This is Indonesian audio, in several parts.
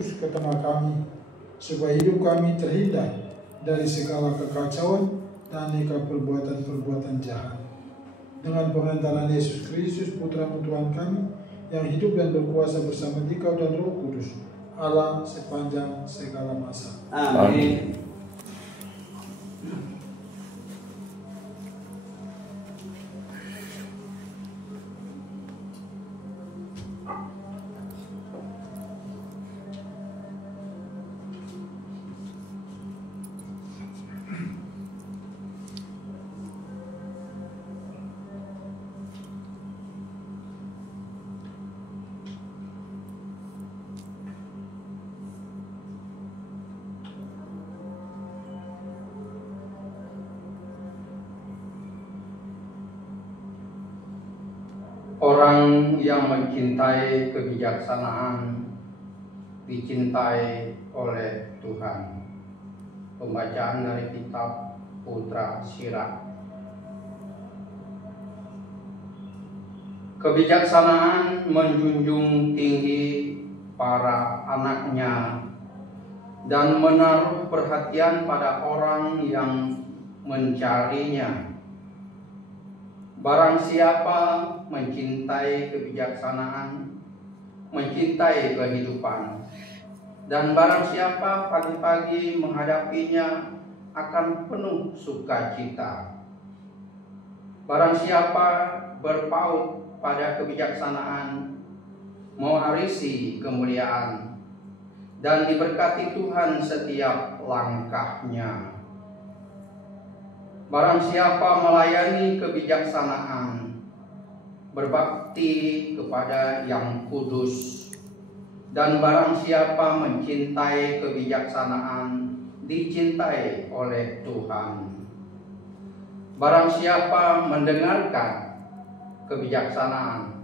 Kudus ke tengah kami, supaya hidup kami terhindar dari segala kekacauan dan aneka perbuatan-perbuatan jahat. Dengan penghantaran Yesus Kristus, Putra Tuhan kami, yang hidup dan berkuasa bersama Dikau dan Roh Kudus, Allah sepanjang segala masa. Amin. Orang yang mencintai kebijaksanaan dicintai oleh Tuhan. Pembacaan dari kitab Putra Sirah. Kebijaksanaan menjunjung tinggi para anaknya dan menaruh perhatian pada orang yang mencarinya. Barang siapa mencintai kebijaksanaan, mencintai kehidupan, dan barang siapa pagi-pagi menghadapinya akan penuh sukacita. Barang siapa berpaut pada kebijaksanaan, mewarisi kemuliaan, dan diberkati Tuhan setiap langkahnya. Barang siapa melayani kebijaksanaan, berbakti kepada Yang Kudus, dan barang siapa mencintai kebijaksanaan, dicintai oleh Tuhan. Barang siapa mendengarkan kebijaksanaan,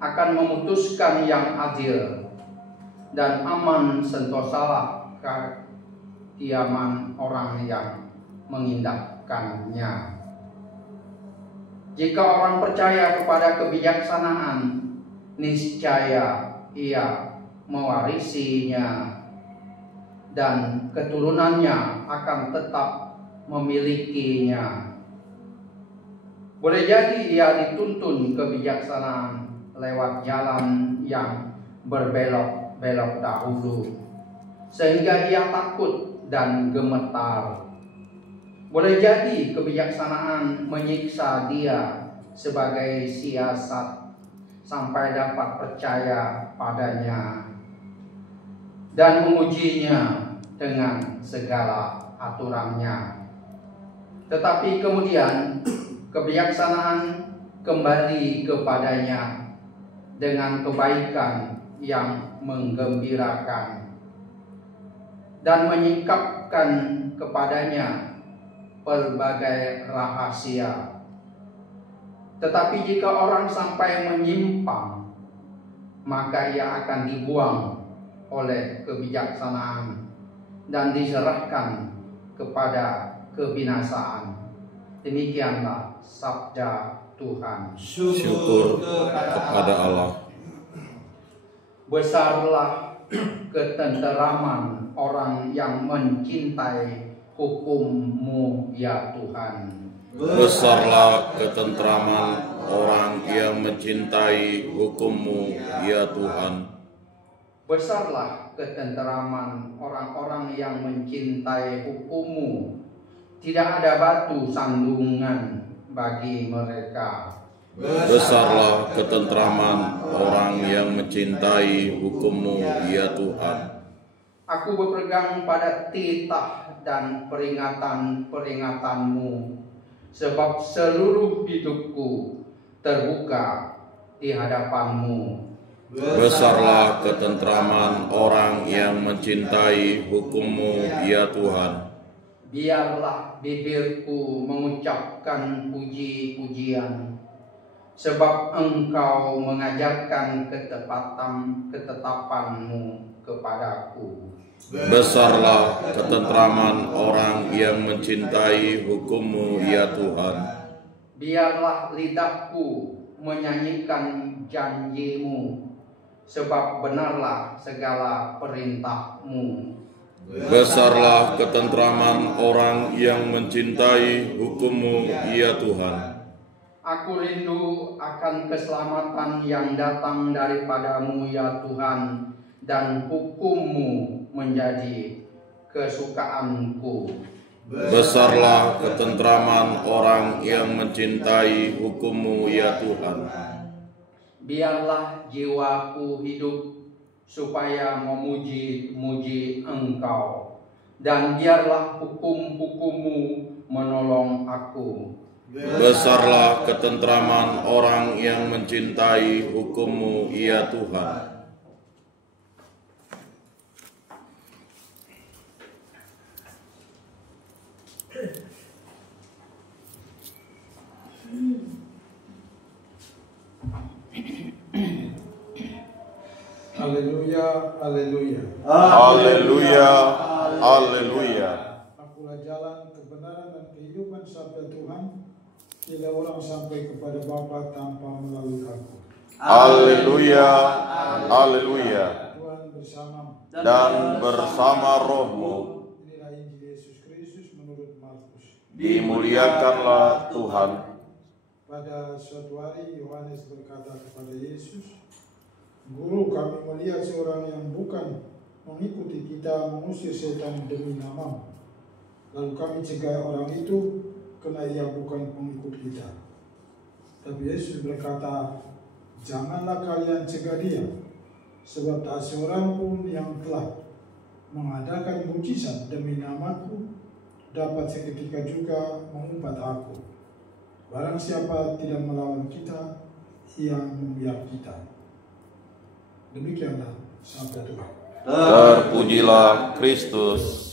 akan memutuskan yang adil, dan aman sentosalah kediaman orang yang mengindahkannya. Jika orang percaya kepada kebijaksanaan, niscaya ia mewarisinya, dan keturunannya akan tetap memilikinya. Boleh jadi ia dituntun kebijaksanaan lewat jalan yang berbelok-belok dahulu, sehingga ia takut dan gemetar. Boleh jadi kebijaksanaan menyiksa dia sebagai siasat sampai dapat percaya padanya dan mengujinya dengan segala aturannya. Tetapi kemudian kebijaksanaan kembali kepadanya dengan kebaikan yang menggembirakan dan menyingkapkan kepadanya berbagai rahasia. Tetapi jika orang sampai menyimpang, maka ia akan dibuang oleh kebijaksanaan dan diserahkan kepada kebinasaan. Demikianlah sabda Tuhan. Syukur kepada Allah. Besarlah ketenteraman orang yang mencintai hukum-Mu ya Tuhan. Besarlah ketentraman orang yang mencintai hukum-Mu ya Tuhan. Besarlah ketenteraman orang-orang yang mencintai hukum-Mu. Tidak ada batu sandungan bagi mereka. Besarlah ketentraman orang yang mencintai hukum-Mu ya Tuhan. Aku berpegang pada titah dan peringatan-peringatan-Mu, sebab seluruh hidupku terbuka di hadapan-Mu. Besarlah ketentraman orang yang mencintai hukum-Mu ya Tuhan. Biarlah bibirku mengucapkan puji-pujian, sebab Engkau mengajarkan ketetapan-mu kepadaku. Besarlah ketentraman orang yang mencintai hukum-Mu ya Tuhan. Biarlah lidahku menyanyikan janji-Mu, sebab benarlah segala perintah-Mu. Besarlah ketentraman orang yang mencintai hukum-Mu, ya Tuhan. Aku rindu akan keselamatan yang datang daripada-Mu, ya Tuhan, dan hukum-Mu menjadi kesukaanku. Besarlah ketentraman orang yang mencintai hukum-Mu, ya Tuhan. Biarlah jiwaku hidup supaya memuji-muji Engkau, dan biarlah hukum-hukum-Mu menolong aku. Besarlah ketentraman orang yang mencintai hukum-Mu, ya Tuhan. Haleluya, haleluya. Haleluya, haleluya. Akulah jalan, kebenaran, dan kehidupan, sabda Tuhan. Tidak orang sampai kepada Bapa tanpa melalui aku. Haleluya, haleluya. Tuhan bersamamu. Dan bersama rohmu, Inilah Injil Yesus Kristus menurut Markus. dimuliakanlah Tuhan. Pada suatu hari Yohanes berkata kepada Yesus, Guru, kami melihat seorang yang bukan mengikuti kita mengusir setan demi nama-Mu. Lalu kami cegah orang itu karena ia bukan pengikut kita. Tapi Yesus berkata, janganlah kalian cegah dia, sebab tak seorang pun yang telah mengadakan mujizat demi nama-Ku dapat seketika juga mengumpat aku. Barang siapa tidak melawan kita, ia membiak kita. Demikianlah sabda Tuhan. Terpujilah Kristus.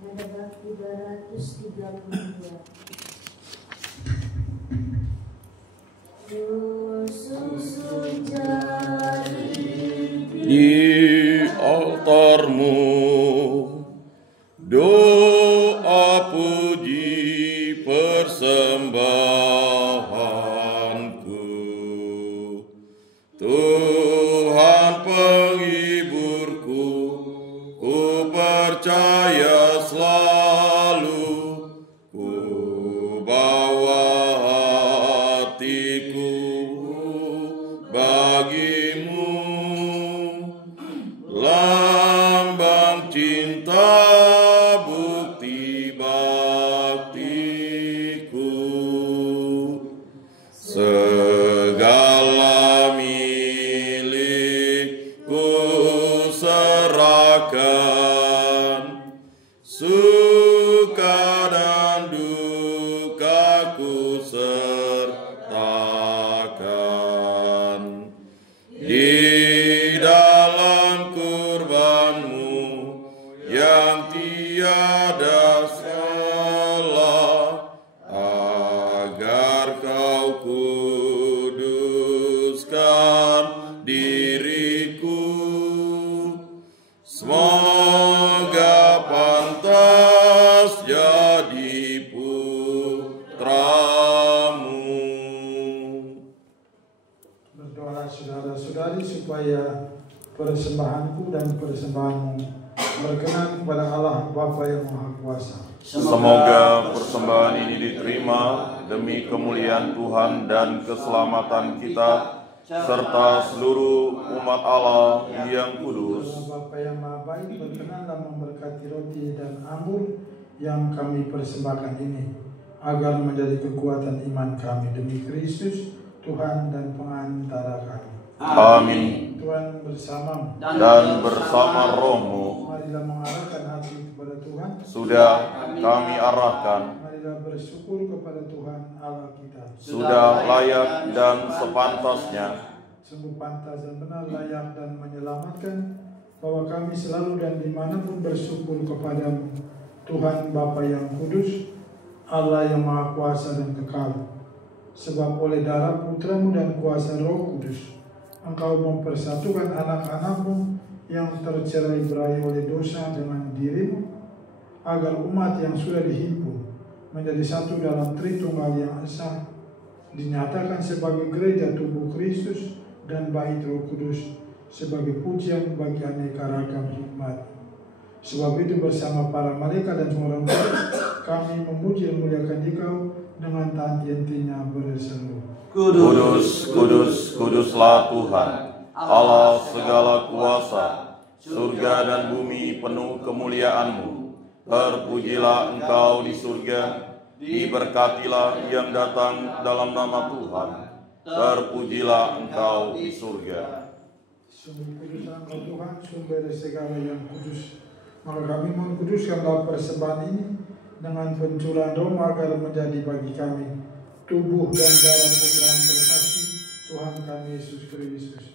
Nada Bakti 232. Susun jari Di altar-Mu, doa puji persembahanku. Tuhan penghiburku, ku percaya selalu, ku bawa hatiku bagimu, lambang cinta bukti baktiku. Segala milikku serahkan, suka dan dukaku sertakan. Di dalam kurban-Mu yang tiada salah, agar Kau kuduskan diriku. Semoga pantas jadi putra-Mu. Berdoalah saudara-saudari supaya persembahanku dan persembahanmu berkenan kepada Allah Bapa yang Maha Kuasa. Semoga persembahan ini diterima demi kemuliaan Tuhan dan keselamatan kita, serta seluruh umat Allah yang kudus. Allah Bapa yang Maha Baik, berkenanlah memberkati roti dan anggur yang kami persembahkan ini, agar menjadi kekuatan iman kami demi Kristus, Tuhan dan pengantara kami. Amin. Tuhan bersamamu. Dan bersama rohmu, Marilah mengarahkan hati kepada Tuhan. sudah kami arahkan, Marilah bersyukur kepada Tuhan Allah kita. sudah layak dan sepantasnya. Sungguh pantas dan benar, layak dan menyelamatkan, bahwa kami selalu dan dimanapun bersyukur kepada-Mu, Tuhan Bapa yang kudus, Allah yang Maha Kuasa dan kekal. Sebab oleh darah Putra-Mu dan kuasa Roh Kudus, Engkau mempersatukan anak-anak-Mu yang tercerai berai oleh dosa dengan diri-Mu, agar umat yang sudah dihimpun menjadi satu dalam Tritunggal yang esa, dinyatakan sebagai gereja tubuh Kristus dan bait Roh Kudus sebagai pujian bagi aneka ragam hikmat. Sebab itu bersama para malaikat dan orang kudus kami memuji dan memuliakan Dikau dengan tak henti-hentinya berseru. Kudus, kudus, kuduslah Tuhan, Allah segala kuasa. Surga dan bumi penuh kemuliaan-Mu. Terpujilah Engkau di surga, diberkatilah yang datang dalam nama Tuhan. Terpujilah Engkau di surga. Sungguh kuduslah Engkau Tuhan, sumber segala yang kudus. Maka kami mengkuduskanlah persembahan ini dengan pencurahan roh agar menjadi bagi kami tubuh dan darah putra terkasih Tuhan kami Yesus Kristus.